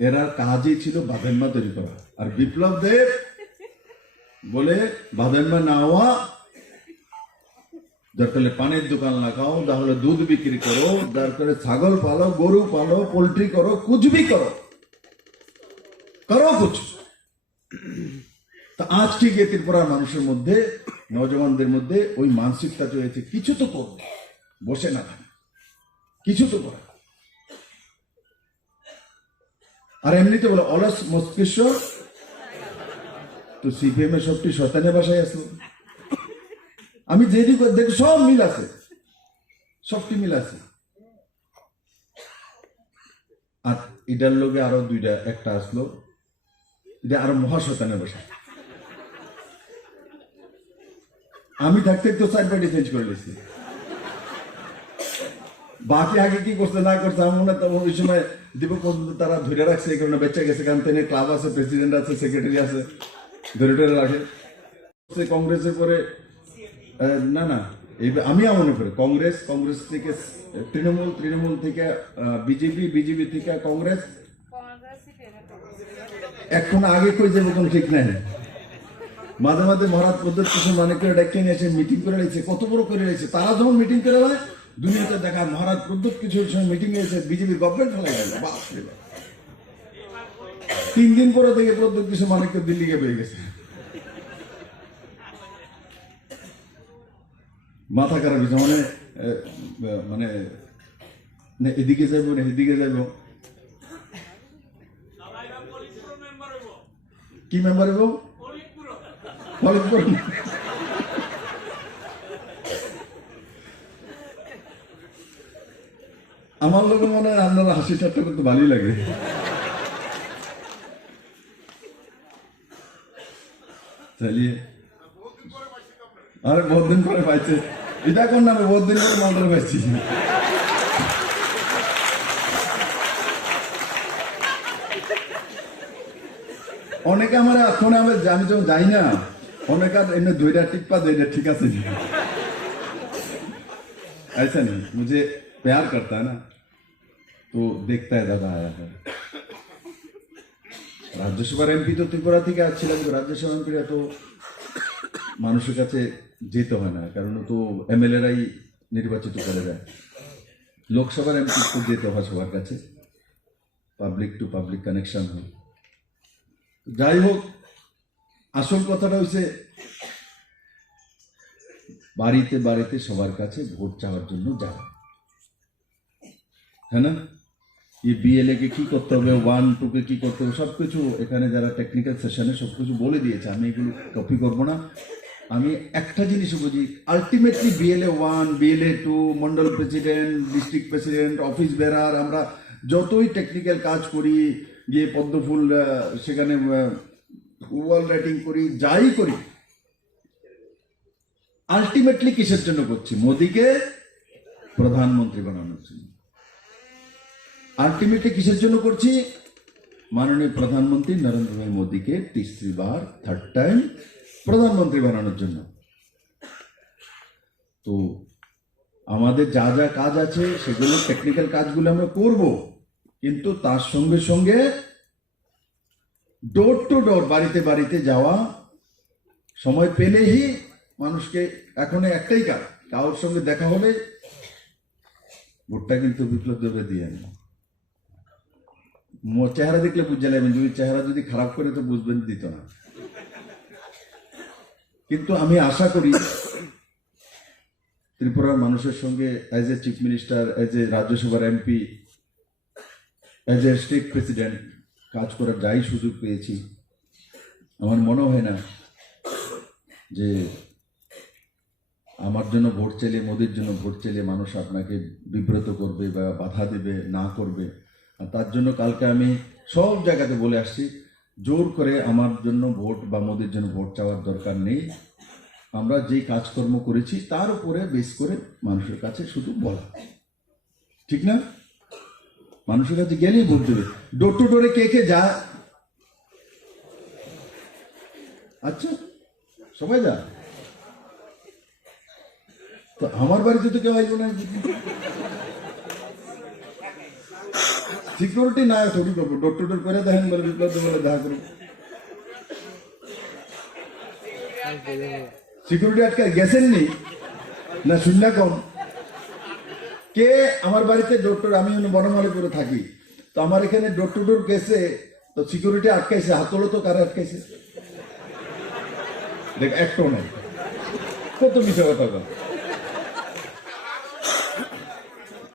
এরা কাজই ছিল বাদাম্মা তৈরি করা। আর বিপ্লব দেব বলে বাদাম্মা না হওয়া দরকার পানির দোকান লাগাও তাহলে দুধ বিক্রি করো দরকার ছাগল পালো, গরু পালো, পোল্ট্রি করো, কুচবি করো করো কুছ তা আজ ঠিক এই ত্রিপুরার মানুষের মধ্যে, নজওয়ানদের মধ্যে ওই মানসিকতা চলেছে, কিছু তো করবে বসে না থাকে, কিছু তো করে আর এমনিতে বলে, অলস মস্তিষ্ক, তো সিপিএম এর সবটি শতানের বাসায় আসলো আমি যেদিক দেখ, সব মিল আছে। সবটি মিল আছে। আর এটার লোকে আরও দুইটা, একটা আসলো। এটা আরও মহাশতানের বাসায়। আমি থাকতে তো চার পার্টি চেঞ্জ করে নিয়েছি বাকি আগে কি করছে না করছে আমি মনে হয় ওই সময় দীপক তারা ধরে রাখছে এই কারণে বেঁচে গেছে কারণ তিনি ক্লাব আছে প্রেসিডেন্ট আছে সেক্রেটারি আছে ধরে ধরে রাখে। সে কংগ্রেসের পরে আহ, না না এই আমি মনে করি কংগ্রেস কংগ্রেস থেকে তৃণমূল তৃণমূল থেকে বিজেপি বিজেপি থেকে কংগ্রেস। এখন আগে কই যাব কোনো ঠিক নাই। মাঝে মাঝে মহারাজ পদ্ধতি মানিক করে ডেকে নিয়ে এসে মিটিং করে রয়েছে কত বড় করে রয়েছে তারা যখন মিটিং করে হয় দুনিয়াতে দেখা মহারাজ প্রদ্যুৎ কিশোর সঙ্গে মিটিং এসে বিজেপি গভর্নমেন্ট ফেলে গেল। বাপ তিন দিন পরে দেখে প্রদ্যুৎ কিশোর মানিককে দিল্লিকে পেয়ে গেছে। মাথা খারাপ হয়েছে মানে মানে এদিকে যাব না, এদিকে যাব কি মেম্বার হব ফরিদপুর। আমার লোক মনে হয় আপনারা হাসি ঠাট্টা করতে ভালোই লাগে চালিয়ে আরে বহুত দিন পরে পাইছে এটা কোন নামে বহুত দিন পরে মন্ডল পাইছি অনেকে আমার এখন আমি আমি যখন যাই না অনেকে আর এমনি দুইটা টিপ্পা দুইটা ঠিক আছে ऐसा नहीं मुझे प्यार करता है ना तो देखता है दादा आया है রাজ্যসভার এমপি তো ত্রিপুরা থেকে আসছিলাম তো রাজ্যসভা এমপিরা তো মানুষের কাছে যেতে হয় না কারণ ও তো এমএলএরাই নির্বাচিত করে দেয় লোকসভার এমপি তো যেতে হয় সবার কাছে পাবলিক টু পাবলিক কানেকশন হয় যাই হোক আসল কথাটা হচ্ছে বাড়িতে বাড়িতে সবার কাছে ভোট চাওয়ার জন্য যাওয়া হ্যাঁ না এই বিএলএ কে কি করতে হবে ওয়ান টু কে করতে হবে, সবকিছু এখানে যারা টেকনিক্যাল সেশনে সবকিছু বলে দিয়েছে, আমি এগুলো কপি করব না। আমি একটা জিনিস বুঝি ultimately BLA one BLA two Mandal president district president office বেরার আমরা যতই টেকনিক্যাল কাজ করি গিয়ে পদ্মফুল সেখানে ওয়াল রাইটিং করি, যাই করি আলটিমেটলি কিসের জন্য করছি? মোদিকে প্রধানমন্ত্রী বানানোর জন্য। আলটিমেটলি কিসের জন্য করছি? মাননীয় প্রধানমন্ত্রী নরেন্দ্র ভাই মোদীকে তিসরিবার থার্ড টাইম প্রধানমন্ত্রী বানানোর জন্য। তো আমাদের যা যা কাজ আছে, সেগুলো টেকনিক্যাল কাজগুলো আমরা করব, কিন্তু তার সঙ্গে সঙ্গে ডোর টু ডোর বাড়িতে বাড়িতে যাওয়া, সময় পেলেই মানুষকে এখন একটাই কাজ, কারোর সঙ্গে দেখা হলে ভোটটা কিন্তু বিপ্লব দেবে দিয়ে আনি মো- চেহারা দেখলে বুঝে নেবেন যদি চেহারা যদি খারাপ করে তো বুঝবেন দিত না। কিন্তু আমি আশা করি ত্রিপুরার মানুষের সঙ্গে as a chief minister as a রাজ্যসভার MP as a state president কাজ করার যাই সুযোগ পেয়েছি। আমার মনে হয় না যে আমার জন্য ভোট চাইলে, মোদির জন্য ভোট চাইলে মানুষ আপনাকে বিব্রত করবে বা বাধা দেবে, না করবে। তার জন্য কালকে আমি সব জায়গাতে বলে আসছি, জোর করে আমার জন্য ভোট বা মোদির জন্য ভোট চাওয়ার দরকার নেই। আমরা যে কাজকর্ম করেছি, তার উপরে বেশ করে মানুষের কাছে শুধু বলা। ঠিক না? মানুষের কাছে গেলেই ভোট দেবে। ডোর টু ডোরে কে কে যা আচ্ছা সবাই যা তো আমার বাড়িতে তো কেউ আসবে না। সিকিউরিটি না ছবি করব। ডোর টু ডোর করে দেখেন, বলে বিপ্লব বলে দেখা করব সিকিউরিটি আটকে গেছেননি না? শূন্য কম। কে? আমার বাড়িতে ডোর টু আমি বনমালীপুরে থাকি। তো আমার এখানে ডোর টু ডোর গেছে তো সিকিউরিটি আটকাইছে হাতলো তো কারে আটকাইছে? দেখ, একটাও নাই। কত মিশা কথা।